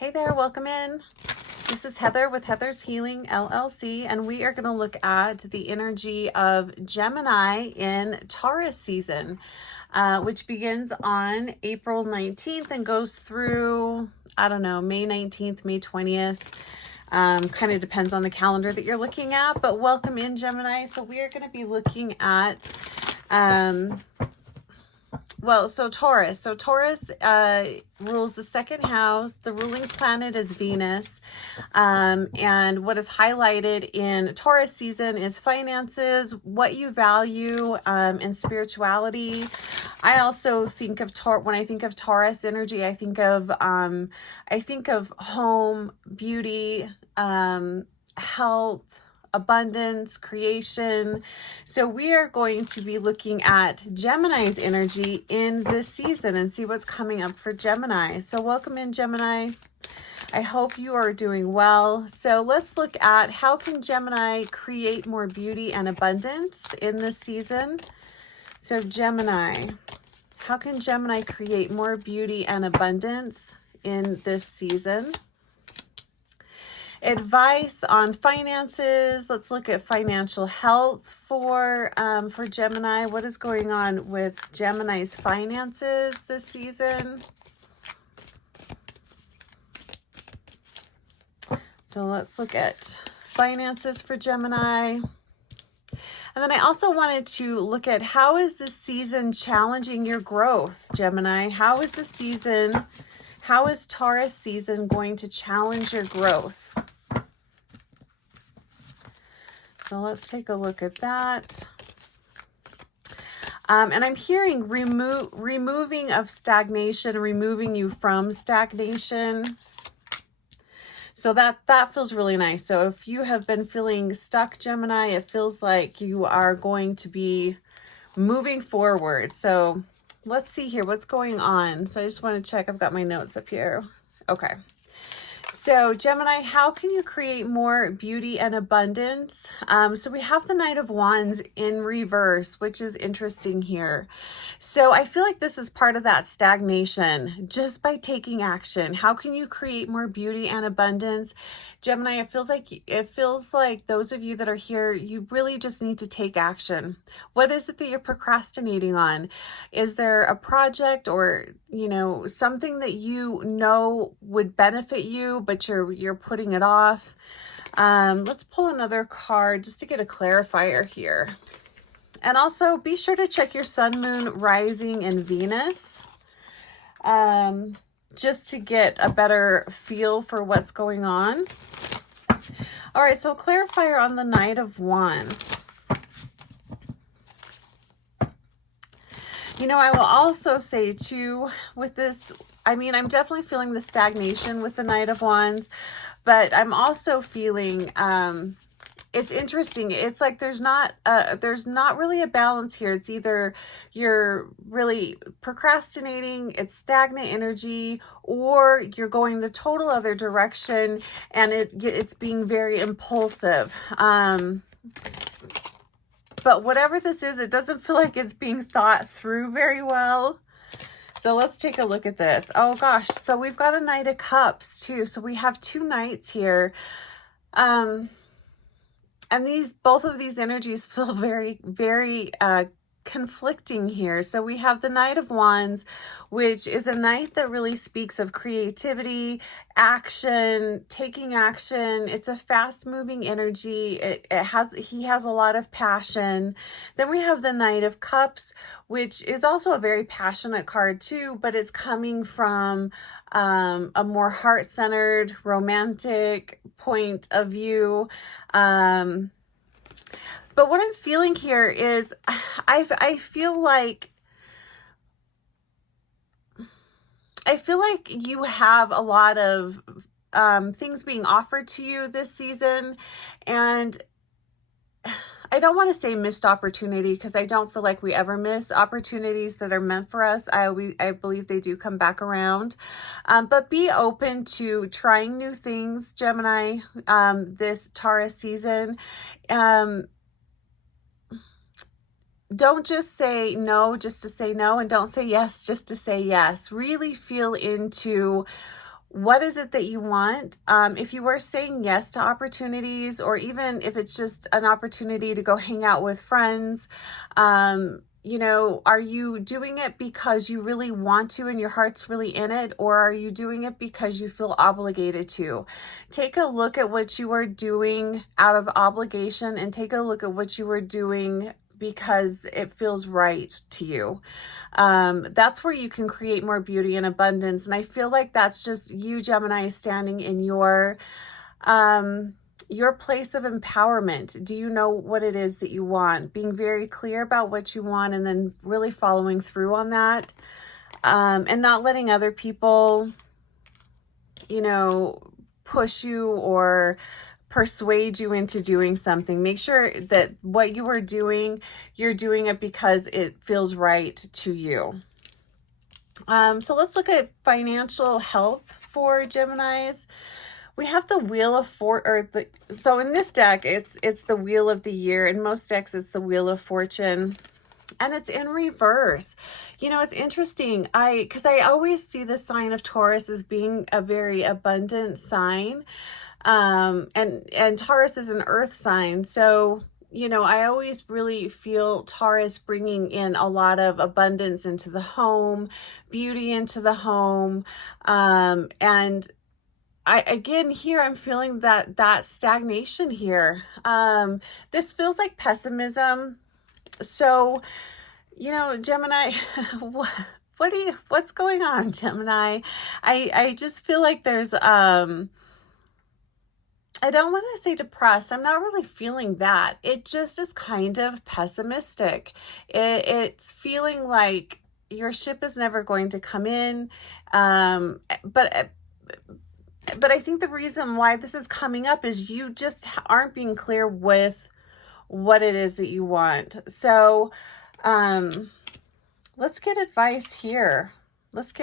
Hey there, welcome in. This is Heather with Heather's Healing LLC, and we are going to look at the energy of Gemini in Taurus season, which begins on April 19th and goes through, I don't know, May 19th, May 20th. Kind of depends on the calendar that you're looking at, but welcome in, Gemini. So we are going to be looking at Taurus. So Taurus rules the second house. The ruling planet is Venus. And what is highlighted in Taurus season is finances, what you value, and spirituality. I also think of when I think of Taurus energy, I think of home, beauty, health, abundance, creation. So we are going to be looking at Gemini's energy in this season and see what's coming up for Gemini. So welcome in, Gemini. I hope you are doing well. So let's look at how can Gemini create more beauty and abundance in this season. So Gemini, how can Gemini create more beauty and abundance in this season? Advice on finances. Let's look at financial health for Gemini. What is going on with Gemini's finances this season? So let's look at finances for Gemini. And then I also wanted to look at how is this season challenging your growth, Gemini? How is Taurus season going to challenge your growth? So let's take a look at that. And I'm hearing removing of stagnation, removing you from stagnation. So that feels really nice. So if you have been feeling stuck, Gemini, it feels like you are going to be moving forward. So let's see here what's going on. So I just want to check. I've got my notes up here. Okay. So Gemini, how can you create more beauty and abundance? So we have the Knight of Wands in reverse, which is interesting here. So I feel like this is part of that stagnation just by taking action. How can you create more beauty and abundance? Gemini, it feels like those of you that are here, you really just need to take action. What is it that you're procrastinating on? Is there a project or, something that you know would benefit you, but you're putting it off? Let's pull another card just to get a clarifier here. And also be sure to check your sun, moon, rising, and Venus, just to get a better feel for what's going on. All right, so clarifier on the Knight of Wands. I will also say too, with this, I'm definitely feeling the stagnation with the Knight of Wands, but I'm also feeling, it's interesting. It's like there's not really a balance here. It's either you're really procrastinating, it's stagnant energy, or you're going the total other direction and it's being very impulsive. But whatever this is, it doesn't feel like it's being thought through very well. So let's take a look at this. Oh gosh, so we've got a Knight of Cups too. So we have two knights here. And both of these energies feel very, very conflicting here. So we have the Knight of Wands, which is a knight that really speaks of creativity, action, taking action. It's a fast moving energy. He has a lot of passion. Then we have the Knight of Cups, which is also a very passionate card too, but it's coming from a more heart-centered, romantic point of view. But what I'm feeling here is I feel like you have a lot of things being offered to you this season, and I don't want to say missed opportunity because I don't feel like we ever miss opportunities that are meant for us. I believe they do come back around, but be open to trying new things, Gemini, this Taurus season. Don't just say no just to say no, and don't say yes just to say yes. Really feel into What is it that you want? If you are saying yes to opportunities, or even if it's just an opportunity to go hang out with friends, you know, are you doing it because you really want to and your heart's really in it? Or are you doing it because you feel obligated to? Take a look at what you are doing out of obligation, and take a look at what you are doing because it feels right to you. That's where you can create more beauty and abundance. And I feel like that's just you, Gemini, standing in your place of empowerment. Do you know what it is that you want? Being very clear about what you want, and then really following through on that, and not letting other people, you know, push you or persuade you into doing something. Make sure that what you are doing, you're doing it because it feels right to you. So let's look at financial health for Geminis. We have the Wheel of so in this deck, it's the Wheel of the Year. In most decks, it's the Wheel of Fortune. And it's in reverse. You know, it's interesting. Because I always see the sign of Taurus as being a very abundant sign. And Taurus is an earth sign. So, you know, I always really feel Taurus bringing in a lot of abundance into the home, beauty into the home. And again, here I'm feeling that stagnation here. This feels like pessimism. So, you know, Gemini, what's going on, Gemini? I just feel like there's, I don't want to say depressed. I'm not really feeling that. It just is kind of pessimistic. It's feeling like your ship is never going to come in. But I think the reason why this is coming up is you just aren't being clear with what it is that you want. So, let's get advice here. Let's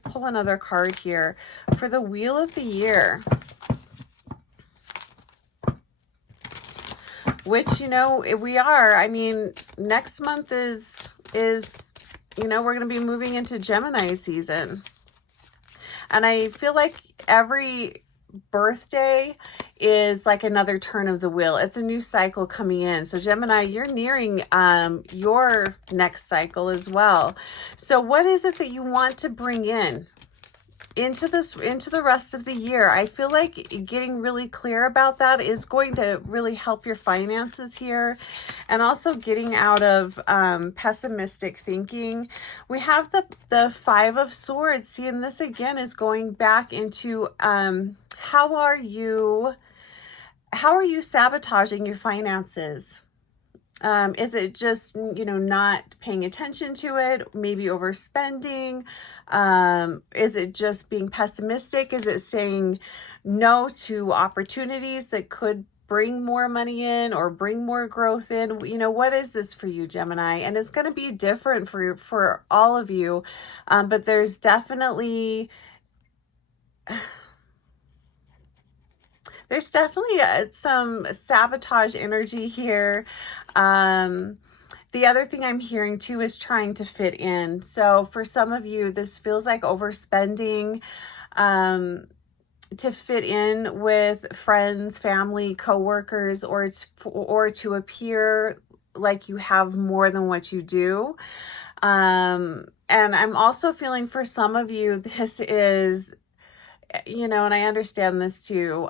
pull another card here for the Wheel of the Year. Which, you know, we are, I mean, next month is, you know, we're going to be moving into Gemini season. And I feel like every birthday is like another turn of the wheel. It's a new cycle coming in. So Gemini, you're nearing your next cycle as well. So what is it that you want to bring in into the rest of the year? I feel like getting really clear about that is going to really help your finances here, and also getting out of pessimistic thinking. We have the Five of Swords. See, and this again is going back into how are you sabotaging your finances? Is it just, you know, not paying attention to it, maybe overspending? Is it just being pessimistic? Is it saying no to opportunities that could bring more money in or bring more growth in? You know, what is this for you, Gemini? And it's going to be different for all of you. But there's definitely some sabotage energy here. The other thing I'm hearing too is trying to fit in. So for some of you, this feels like overspending to fit in with friends, family, coworkers, or to appear like you have more than what you do. And I'm also feeling for some of you, this is, you know, and I understand this too,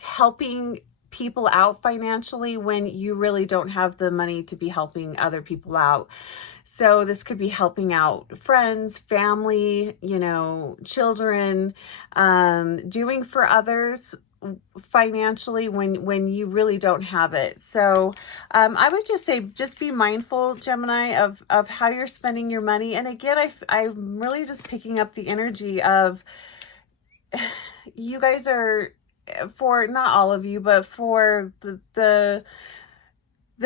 helping people out financially when you really don't have the money to be helping other people out. So this could be helping out friends, family, you know, children, doing for others financially when you really don't have it. So I would just say, just be mindful, Gemini, of how you're spending your money. And again, I'm really just picking up the energy of, you guys are, for not all of you, but for the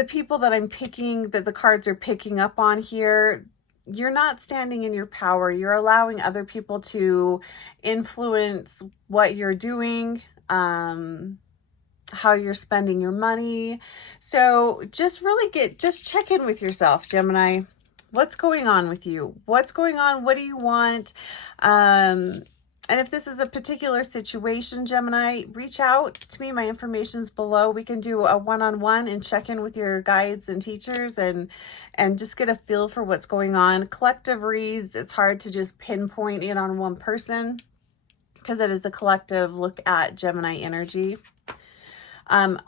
people that I'm picking, that the cards are picking up on here, you're not standing in your power. You're allowing other people to influence what you're doing, how you're spending your money. So just check in with yourself, Gemini. What's going on with you? What's going on? What do you want? And if this is a particular situation, Gemini, reach out to me. My information's below. We can do a one-on-one and check in with your guides and teachers and just get a feel for what's going on. Collective reads, it's hard to just pinpoint it on one person because it is a collective look at Gemini energy and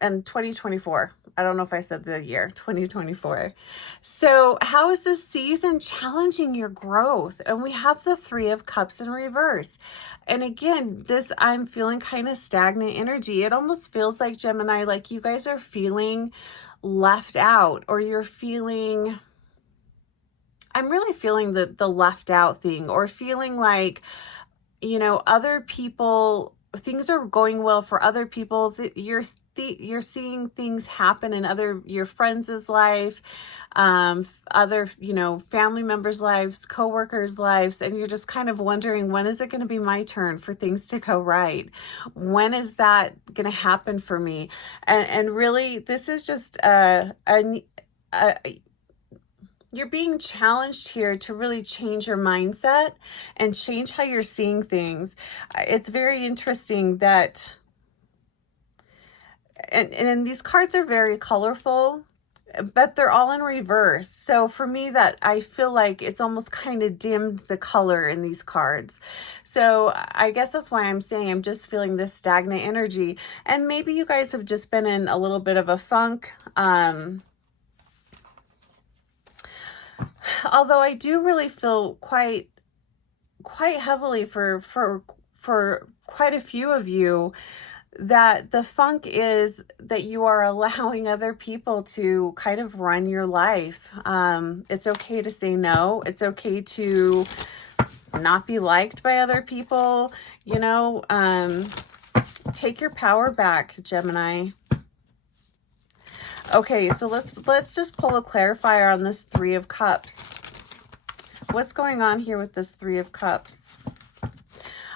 2024. I don't know if I said the year, 2024. So how is this season challenging your growth? And we have the Three of Cups in reverse. And again, I'm feeling kind of stagnant energy. It almost feels like, Gemini, like you guys are feeling left out, or you're feeling, I'm really feeling the left out thing, or feeling like, you know, other people, things are going well for other people, that you're seeing things happen in your friends' life, other, you know, family members' lives, co-workers' lives, and you're just kind of wondering, when is it going to be my turn for things to go right? When is that going to happen for me? And really, this is just you're being challenged here to really change your mindset and change how you're seeing things. It's very interesting that, and these cards are very colorful, but they're all in reverse. So for me, that I feel like it's almost kind of dimmed the color in these cards. So I guess that's why I'm saying I'm just feeling this stagnant energy. And maybe you guys have just been in a little bit of a funk. Although I do really feel quite heavily for quite a few of you that the funk is that you are allowing other people to kind of run your life. It's okay to say no. It's okay to not be liked by other people. You know, take your power back, Gemini. Okay, so let's just pull a clarifier on this Three of Cups. What's going on here with this Three of Cups?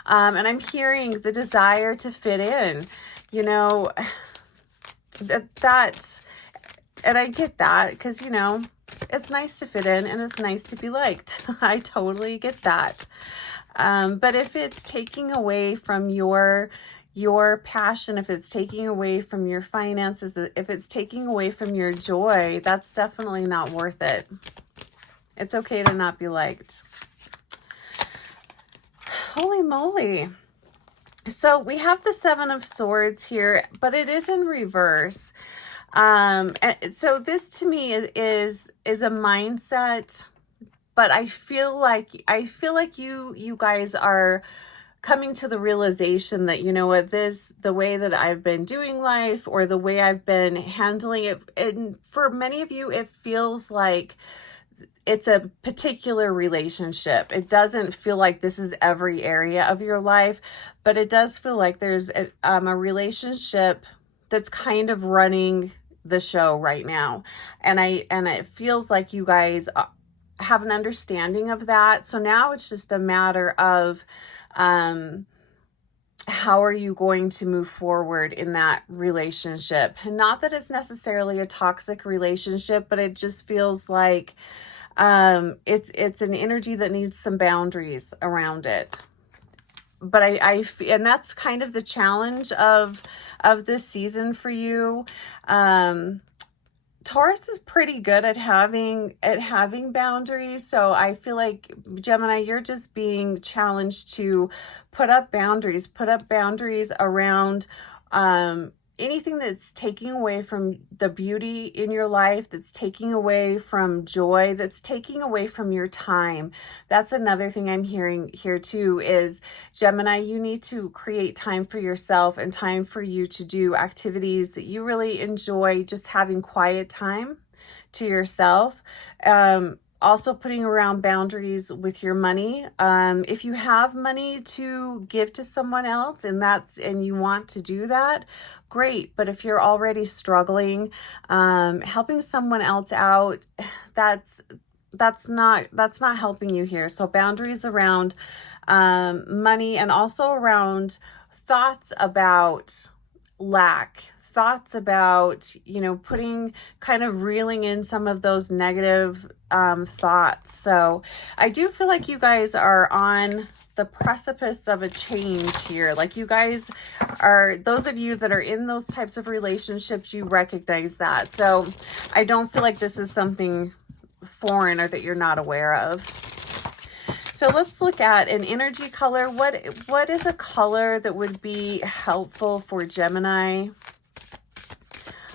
And I'm hearing the desire to fit in, you know, that, and I get that because, you know, it's nice to fit in and it's nice to be liked. I totally get that. But if it's taking away from your passion, if it's taking away from your finances, if it's taking away from your joy, that's definitely not worth it. It's okay to not be liked. Holy moly. So we have the Seven of Swords here, but it is in reverse. And so this to me is a mindset, but I feel like you guys are coming to the realization that, you know what, the way that I've been doing life, or the way I've been handling it, and for many of you, it feels like it's a particular relationship. It doesn't feel like this is every area of your life, but it does feel like there's a relationship that's kind of running the show right now. And it feels like you guys have an understanding of that. So now it's just a matter of, how are you going to move forward in that relationship? And not that it's necessarily a toxic relationship, but it just feels like it's an energy that needs some boundaries around it. But and that's kind of the challenge of this season for you. Taurus is pretty good at having boundaries. So I feel like, Gemini, you're just being challenged to put up boundaries around anything that's taking away from the beauty in your life, that's taking away from joy, that's taking away from your time. That's another thing I'm hearing here too is, Gemini, you need to create time for yourself and time for you to do activities that you really enjoy, just having quiet time to yourself. Also putting around boundaries with your money. If you have money to give to someone else and you want to do that, great. But if you're already struggling, helping someone else out, that's not helping you here. So boundaries around money, and also around thoughts about lack, thoughts about, you know, kind of reeling in some of those negative thoughts. So I do feel like you guys are on the precipice of a change here. Like you guys are, those of you that are in those types of relationships, you recognize that. So I don't feel like this is something foreign or that you're not aware of. So let's look at an energy color. What is a color that would be helpful for Gemini?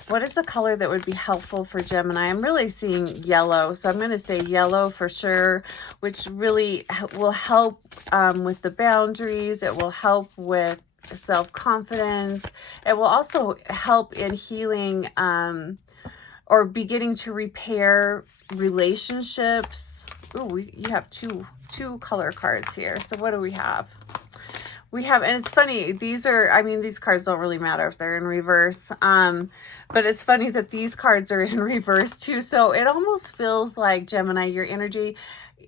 What is a color that would be helpful for Gemini? I'm really seeing yellow. So I'm going to say yellow for sure, which really will help with the boundaries. It will help with self-confidence. It will also help in healing or beginning to repair relationships. Ooh, you have two color cards here. So what do we have? We have, and it's funny, these are, I mean, these cards don't really matter if they're in reverse. But it's funny that these cards are in reverse too. So it almost feels like, Gemini, your energy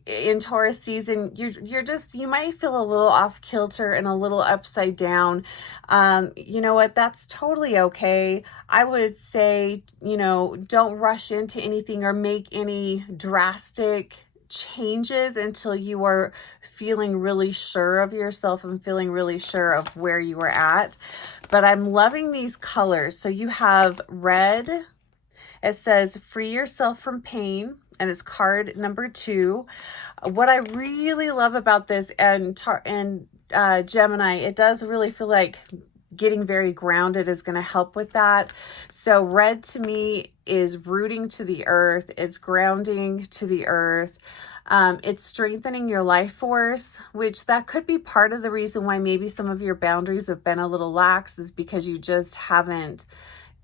in Taurus season, you're just, you might feel a little off kilter and a little upside down. You know what? That's totally okay. I would say, you know, don't rush into anything or make any drastic changes until you are feeling really sure of yourself and feeling really sure of where you are at. But I'm loving these colors. So you have red. It says free yourself from pain, and it's card number 2. What I really love about this and Gemini, it does really feel like getting very grounded is going to help with that. So red to me is rooting to the earth. It's grounding to the earth. It's strengthening your life force, which that could be part of the reason why maybe some of your boundaries have been a little lax, is because you just haven't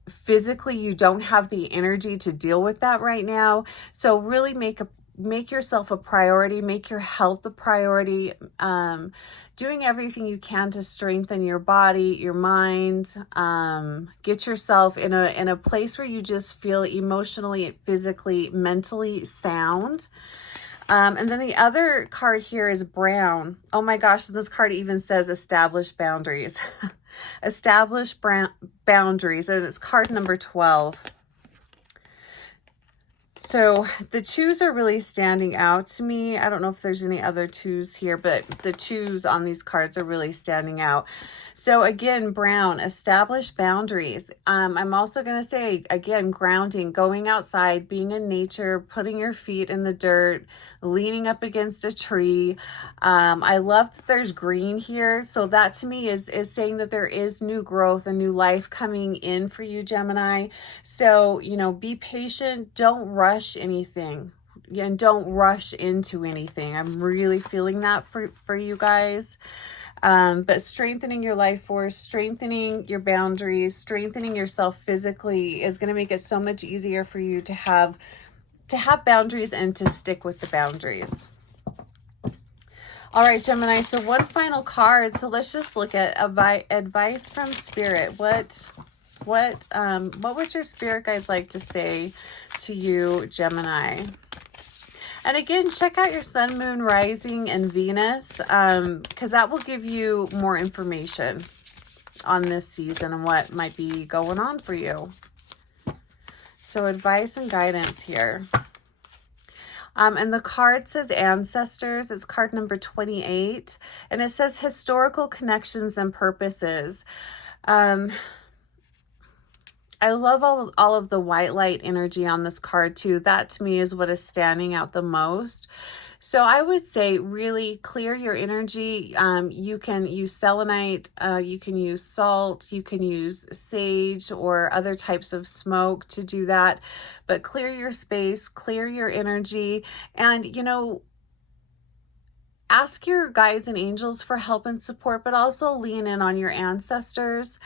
physically, you don't have the energy to deal with that right now. So really make yourself a priority, make your health a priority, doing everything you can to strengthen your body, your mind, get yourself in a place where you just feel emotionally, physically, mentally sound. And then the other card here is brown. Oh my gosh, this card even says establish boundaries. Establish boundaries, and it's card number 12. So the 2s are really standing out to me. I don't know if there's any other 2s here, but the 2s on these cards are really standing out. So again, brown, establish boundaries. I'm also going to say, again, grounding, going outside, being in nature, putting your feet in the dirt, leaning up against a tree. I love that there's green here. So that to me is saying that there is new growth, a new life coming in for you, Gemini. So, you know, be patient. Don't rush anything. And don't rush into anything. I'm really feeling that for you guys. But strengthening your life force, strengthening your boundaries, strengthening yourself physically is going to make it so much easier for you to have boundaries and to stick with the boundaries. All right, Gemini, so one final card. So let's just look at advice from Spirit. What would your spirit guides like to say to you, Gemini? And again, check out your sun, moon, rising, and Venus, because that will give you more information on this season and what might be going on for you. So advice and guidance here. And the card says ancestors. It's card number 28. And it says historical connections and purposes. I love all of the white light energy on this card too. That to me is what is standing out the most. So I would say really clear your energy. You can use selenite, you can use salt, you can use sage or other types of smoke to do that. But clear your space, clear your energy, and, you know, ask your guides and angels for help and support, but also lean in on your ancestors.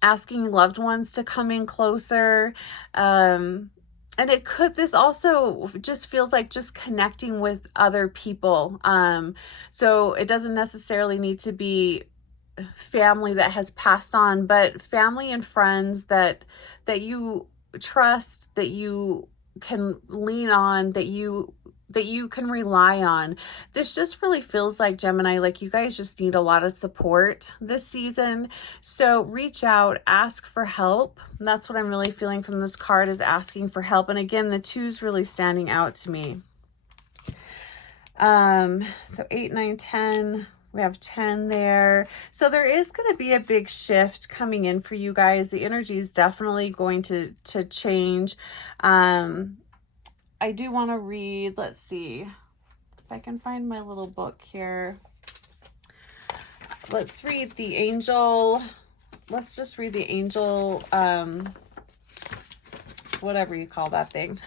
Asking loved ones to come in closer. And this also just feels like just connecting with other people. So it doesn't necessarily need to be family that has passed on, but family and friends that you trust, that you can lean on, that you can rely on. This just really feels like, Gemini, like you guys just need a lot of support this season. So reach out, ask for help. And that's what I'm really feeling from this card, is asking for help. And again, the 2's really standing out to me. So 8, 9, 10. We have 10 there. So there is going to be a big shift coming in for you guys. The energy is definitely going to change. I do want to read, let's see if I can find my little book here. Let's read the angel. Let's just read the angel, whatever you call that thing.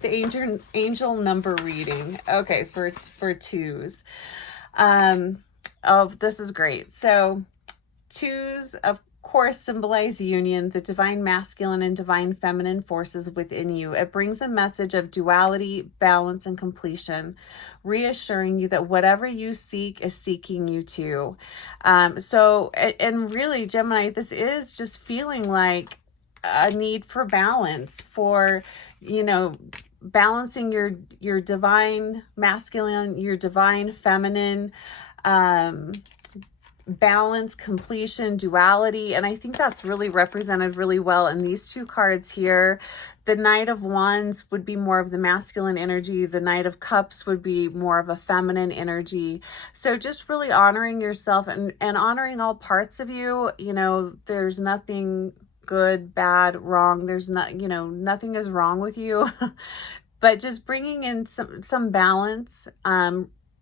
The angel number reading. Okay, for twos. Oh, this is great. So twos, of course, symbolize union, the divine masculine and divine feminine forces within you. It brings a message of duality, balance, and completion, reassuring you that whatever you seek is seeking you too. And really, Gemini, this is just feeling like a need for balance, for, you know, balancing your divine masculine, your divine feminine, balance, completion, duality. And I think that's really represented really well in these two cards here. The Knight of Wands would be more of the masculine energy. The Knight of Cups would be more of a feminine energy. So just really honoring yourself and honoring all parts of you. You know, there's nothing good, bad, wrong. There's not, you know, nothing is wrong with you. But just bringing in some balance,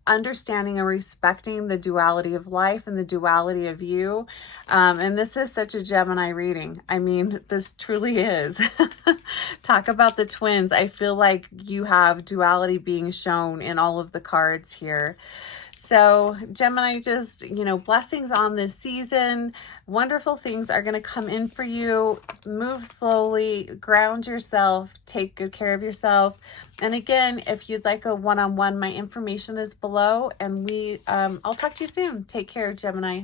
understanding and respecting the duality of life and the duality of you. And this is such a Gemini reading. I mean, this truly is. Talk about the twins. I feel like you have duality being shown in all of the cards here. So Gemini, just, you know, blessings on this season. Wonderful things are going to come in for you. Move slowly, ground yourself, take good care of yourself. And again, if you'd like a one-on-one, my information is below, and I'll talk to you soon. Take care, Gemini.